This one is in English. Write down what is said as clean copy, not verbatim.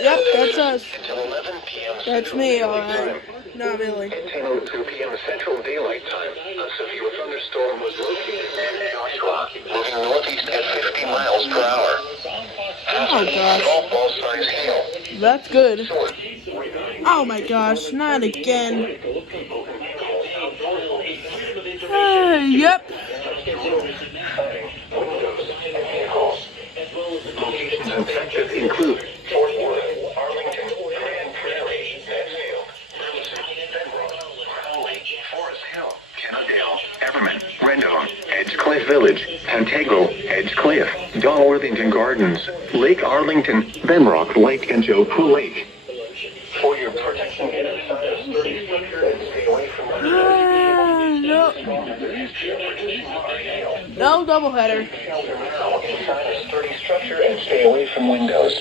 Yep, that's us. Until 11 p.m. That's me, alright. Not really. At 10:02 p.m. Central Daylight Time, a severe thunderstorm was located near Joshua, moving northeast at 50 miles per hour. Oh gosh. Golf ball size hail. That's good. Oh my gosh, not again. Yep. Locations infected include Fort Worth, Arlington, Grand Prairie, Medfield, Burleson, Benbrook, Crowley, Forest Hill, Kennedale, Everman, Rendon, Edgecliff Village, Pantego, Edgecliff, Donworthington Gardens, Lake Arlington, Benrock Lake, and Joe Pool Lake. For your protection, get inside a sturdy structure and stay away from No doubleheader. shelter now inside a sturdy structure and stay away from windows.